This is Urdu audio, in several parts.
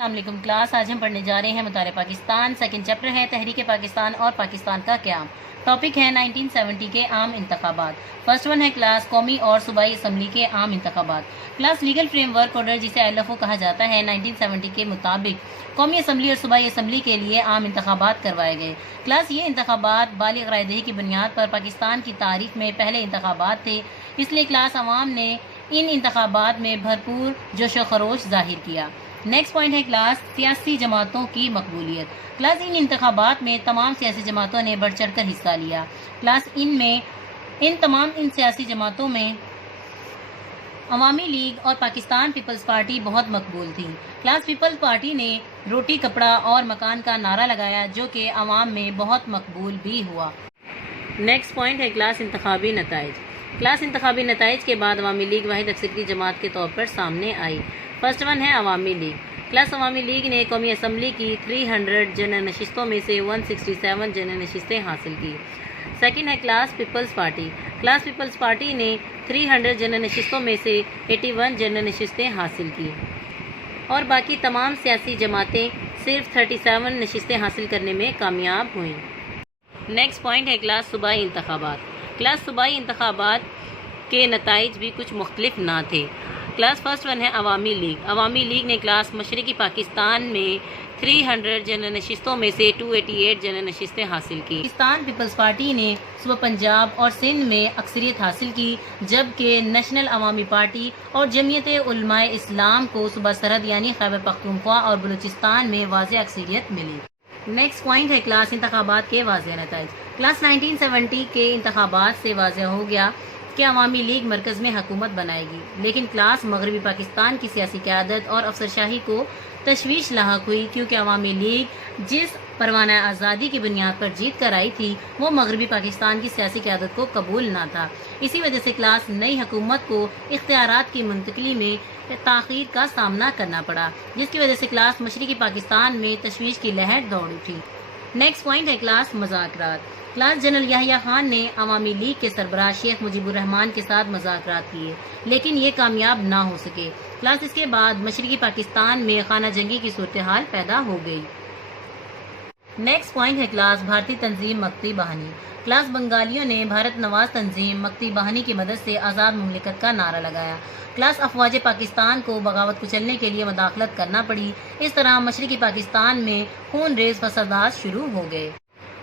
السلام علیکم کلاس، آج ہم پڑھنے جا رہے ہیں مطالعہ پاکستان۔ سیکنڈ چیپٹر ہے تحریک پاکستان اور پاکستان کا قیام۔ ٹاپک ہے 1970 کے عام انتخابات۔ فرسٹ ون ہے کلاس قومی اور صوبائی اسمبلی کے عام انتخابات۔ Class legal frame work order جسے LFO کہا جاتا ہے 1970 کے مطابق قومی اسمبلی اور صوبائی اسمبلی کے لیے عام انتخابات کروائے گئے۔ کلاس یہ انتخابات بالغ رائے دہی کی بنیاد پر پاکستان کی تاریخ میں پہلے انتخابات تھے، اس لیے کلاس عوام نے ان انتخابات میں بھرپور جوش و خروش ظاہر کیا۔ نیکسٹ پوائنٹ ہے کلاس سیاسی جماعتوں کی مقبولیت۔ کلاس ان انتخابات میں تمام سیاسی جماعتوں نے بڑھ چڑھ کر حصہ لیا۔ کلاس ان تمام سیاسی جماعتوں میں عوامی لیگ اور پاکستان پیپلز پارٹی بہت مقبول تھی۔ کلاس پیپلز پارٹی نے روٹی کپڑا اور مکان کا نعرہ لگایا جو کہ عوام میں بہت مقبول بھی ہوا۔ نیکسٹ پوائنٹ ہے کلاس انتخابی نتائج۔ کلاس انتخابی نتائج کے بعد عوامی لیگ واحد اکثریتی جماعت کے طور پر سامنے آئی۔ فرسٹ ون ہے عوامی لیگ۔ کلاس عوامی لیگ نے قومی اسمبلی کی 300 جنرل نشستوں میں سے 167 جنرل نشستیں حاصل کی۔ سیکنڈ ہے کلاس پیپلز پارٹی۔ کلاس پیپلز پارٹی نے 300 جنرل نشستوں میں سے 81 جنرل نشستیں حاصل کی اور باقی تمام سیاسی جماعتیں صرف 37 نشستیں حاصل کرنے میں کامیاب ہوئیں۔ نیکسٹ پوائنٹ ہے کلاس صوبائی انتخابات۔ کلاس صوبائی انتخابات کے نتائج بھی کچھ مختلف نہ تھے۔ کلاس فرسٹ ون ہے عوامی لیگ۔ عوامی لیگ نے کلاس مشرقی پاکستان میں 300 جنرل نشستوں میں سے 288 جنرل نشستیں حاصل کی۔ پاکستان پیپلز پارٹی نے صوبہ پنجاب اور سندھ میں اکثریت حاصل کی، جبکہ نیشنل عوامی پارٹی اور جمعیت علماء اسلام کو صوبہ سرحد یعنی خیبر پختونخوا اور بلوچستان میں واضح اکثریت ملی۔ نیکسٹ پوائنٹ ہے کلاس انتخابات کے واضح نتائج۔ کلاس 1970 کے انتخابات سے واضح ہو گیا کہ عوامی لیگ مرکز میں حکومت بنائے گی، لیکن کلاس مغربی پاکستان کی سیاسی قیادت اور افسرشاہی کو تشویش لاحق ہوئی، کیونکہ عوامی لیگ جس پروانہ آزادی کی بنیاد پر جیت کر آئی تھی وہ مغربی پاکستان کی سیاسی قیادت کو قبول نہ تھا۔ اسی وجہ سے کلاس نئی حکومت کو اختیارات کی منتقلی میں تاخیر کا سامنا کرنا پڑا، جس کی وجہ سے کلاس مشرقی پاکستان میں تشویش کی لہر دوڑ اٹھی۔ نیکسٹ پوائنٹ ہے کلاس مذاکرات۔ کلاس جنرل یحییٰ خان نے عوامی لیگ کے سربراہ شیخ مجیب الرحمان کے ساتھ مذاکرات کیے، لیکن یہ کامیاب نہ ہو سکے۔ کلاس اس کے بعد مشرقی پاکستان میں خانہ جنگی کی صورتحال پیدا ہو گئی۔ نیکسٹ پوائنٹ ہے کلاس بھارتی تنظیم مکتی باہنی۔ کلاس بنگالیوں نے بھارت نواز تنظیم مکتی باہنی کی مدد سے آزاد مملکت کا نعرہ لگایا۔ کلاس افواج پاکستان کو بغاوت کچلنے کے لیے مداخلت کرنا پڑی۔ اس طرح مشرقی پاکستان میں خون ریز فسادات شروع ہو گئے۔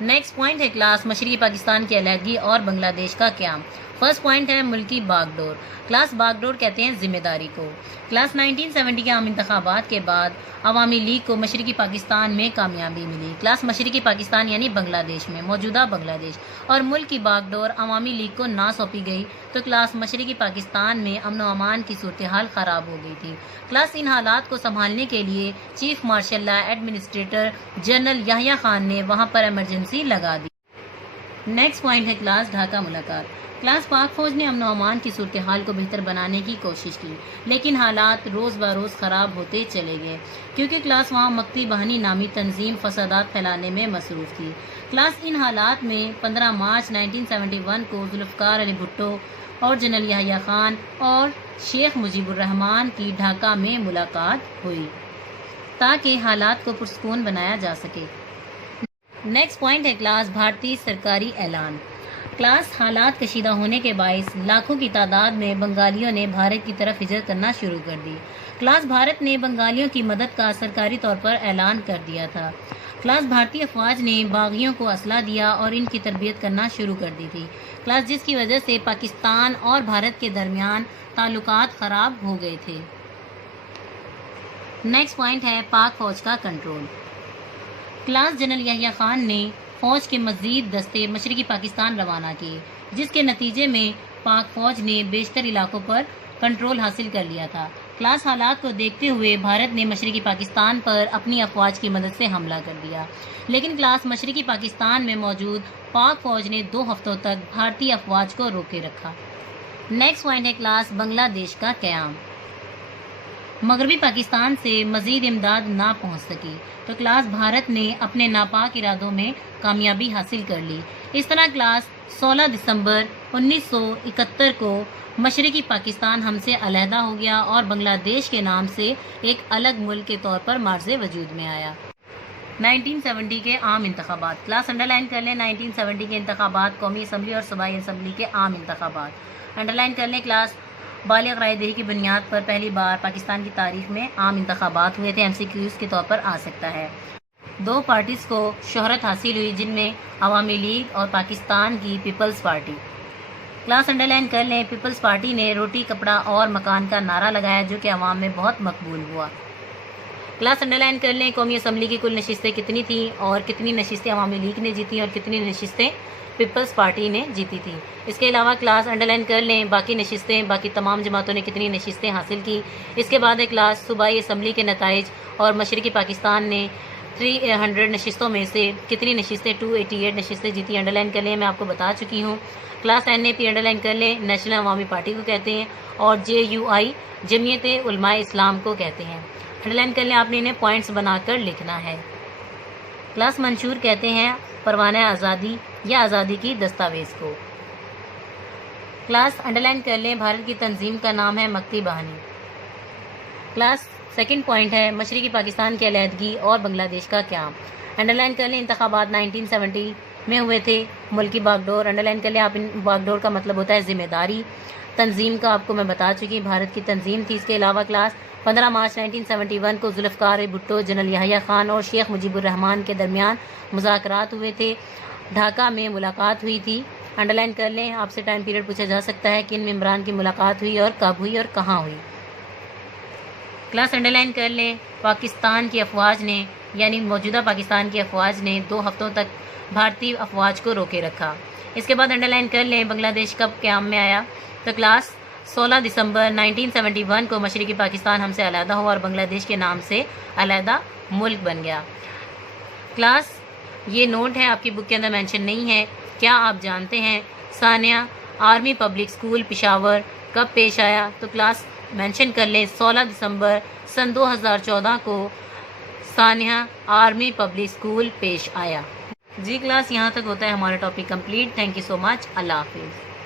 نیکسٹ پوائنٹ ہے کلاس مشرقی پاکستان کی علیحدگی اور بنگلہ دیش کا قیام۔ فرسٹ پوائنٹ ہے ملکی باغ ڈور۔ کلاس باغ ڈور کہتے ہیں ذمہ داری کو۔ کلاس 1970 کے عام انتخابات کے بعد عوامی لیگ کو مشرقی پاکستان میں کامیابی ملی۔ کلاس مشرقی پاکستان یعنی بنگلہ دیش میں موجودہ بنگلہ دیش اور ملک کی باغ ڈور عوامی لیگ کو نہ سونپی گئی تو کلاس مشرقی پاکستان میں امن و امان کی صورتحال خراب ہو گئی تھی۔ کلاس ان حالات کو سنبھالنے کے لیے chief martial law administrator general Yahya Khan نے وہاں پر ایمرجنسی لگا دی۔ نیکسٹ پوائنٹ ہے کلاس ڈھاکہ ملاقات۔ کلاس پاک فوج نے امن و امان کی صورتحال کو بہتر بنانے کی کوشش کی، لیکن حالات روز بروز خراب ہوتے چلے گئے کیونکہ کلاس وہاں مکتی باہنی نامی تنظیم فسادات پھیلانے میں مصروف تھی۔ کلاس ان حالات میں 15 مارچ 1971 کو ذوالفقار علی بھٹو اور جنرل یحییٰ خان اور شیخ مجیب الرحمان کی ڈھاکہ میں ملاقات ہوئی تاکہ حالات کو پرسکون بنایا جا سکے۔ نیکسٹ پوائنٹ ہے کلاس بھارتی سرکاری اعلان۔ کلاس حالات کشیدہ ہونے کے باعث لاکھوں کی تعداد میں بنگالیوں نے بھارت کی طرف ہجرت کرنا شروع کر دی۔ کلاس بھارت نے بنگالیوں کی مدد کا سرکاری طور پر اعلان کر دیا تھا۔ کلاس بھارتی افواج نے باغیوں کو اسلحہ دیا اور ان کی تربیت کرنا شروع کر دی تھی، کلاس جس کی وجہ سے پاکستان اور بھارت کے درمیان تعلقات خراب ہو گئے تھے۔ نیکسٹ پوائنٹ ہے پاک فوج کا control. Class general Yahya Khan نے فوج کے مزید دستے مشرقی پاکستان روانہ کیے، جس کے نتیجے میں پاک فوج نے بیشتر علاقوں پر کنٹرول حاصل کر لیا تھا۔ کلاس حالات کو دیکھتے ہوئے بھارت نے مشرقی پاکستان پر اپنی افواج کی مدد سے حملہ کر دیا، لیکن کلاس مشرقی پاکستان میں موجود پاک فوج نے 2 ہفتوں تک بھارتی افواج کو روکے رکھا۔ نیکسٹ پوائنٹ ہے کلاس بنگلہ دیش کا قیام۔ مغربی پاکستان سے مزید امداد نہ پہنچ سکی تو کلاس بھارت نے اپنے ناپاک ارادوں میں کامیابی حاصل کر لی۔ اس طرح کلاس 16 دسمبر 1971 کو مشرقی پاکستان ہم سے علیحدہ ہو گیا اور بنگلہ دیش کے نام سے ایک الگ ملک کے طور پر مارز وجود میں آیا۔ 1970 کے عام انتخابات، کلاس انڈر لائن کر لیں 1970 کے انتخابات، قومی اسمبلی اور صوبائی اسمبلی کے عام انتخابات۔ انڈر لائن کر لیں کلاس، بالغ رائے دہی کی بنیاد پر پہلی بار پاکستان کی تاریخ میں عام انتخابات ہوئے تھے، MCQs کے طور پر آ سکتا ہے۔ دو پارٹیز کو شہرت حاصل ہوئی جن میں عوامی لیگ اور پاکستان کی Peoples Party. Class underline کر لیں، پیپلز پارٹی نے روٹی کپڑا اور مکان کا نعرہ لگایا جو کہ عوام میں بہت مقبول ہوا۔ کلاس انڈر لائن کر لیں، قومی اسمبلی کی کل نشستیں کتنی تھیں اور کتنی نشستیں عوامی لیگ نے جیتی اور کتنی نشستیں پیپلز پارٹی نے جیتی تھیں۔ اس کے علاوہ کلاس انڈر لائن کر لیں باقی نشستیں، باقی تمام جماعتوں نے کتنی نشستیں حاصل کی۔ اس کے بعد ہے کلاس صوبائی اسمبلی کے نتائج اور مشرقی پاکستان نے 300 نشستوں میں سے کتنی نشستیں 288 نشستیں جیتی۔ انڈر لائن کر لیں، میں آپ کو بتا چکی ہوں۔ کلاس NAP انڈر لائن کر لیں، نیشنل عوامی پارٹی کو کہتے ہیں، اور JUI جمعیت علماء اسلام کو کہتے ہیں۔ انڈر لائن کر لیں، آپ نے انہیں پوائنٹس بنا کر لکھنا ہے۔ کلاس منشور کہتے ہیں پروانہ آزادی یا آزادی کی دستاویز کو۔ کلاس انڈر لائن کر لیں، بھارت کی تنظیم کا نام ہے مکتی باہنی۔ کلاس سیکنڈ پوائنٹ ہے مشرقی پاکستان کی علیحدگی اور بنگلہ دیش کا قیام۔ انڈر لائن کر لیں، انتخابات 1970 میں ہوئے تھے، ملکی باغ ڈور۔ انڈر لائن کر لیں، آپ باغ ڈور کا مطلب ہوتا ہے ذمہ داری۔ تنظیم کا آپ کو میں بتا چکی، بھارت کی تنظیم تھی۔ اس کے علاوہ کلاس 15 مارچ 1971 کو ذوالفقار بھٹو، جنرل یحییٰ خان اور شیخ مجیب الرحمان کے درمیان مذاکرات ہوئے تھے، ڈھاکہ میں ملاقات ہوئی تھی۔ انڈر لائن کر لیں، آپ سے ٹائم پیریڈ پوچھا جا سکتا ہے کہ ان ممبران کی ملاقات ہوئی اور کب ہوئی اور کہاں ہوئی۔ کلاس انڈر لائن کر لیں، پاکستان کی افواج نے یعنی موجودہ پاکستان کی افواج نے 2 ہفتوں تک بھارتی افواج کو روکے رکھا۔ اس کے بعد انڈر لائن کر لیں، بنگلہ دیش کب قیام میں آیا، تو کلاس 16 دسمبر 1971 کو مشرقی پاکستان ہم سے علیحدہ ہوا اور بنگلہ دیش کے نام سے علیحدہ ملک بن گیا۔ کلاس یہ نوٹ ہے، آپ کی بک کے اندر مینشن نہیں ہے۔ کیا آپ جانتے ہیں ثانیہ آرمی پبلک اسکول پشاور کب پیش آیا، تو کلاس مینشن کر لیں 16 دسمبر سن 2014 کو ثانیہ آرمی پبلک اسکول پیش آیا۔ جی کلاس، یہاں تک ہوتا ہے ہمارا topic complete. Thank you so much, اللہ حافظ۔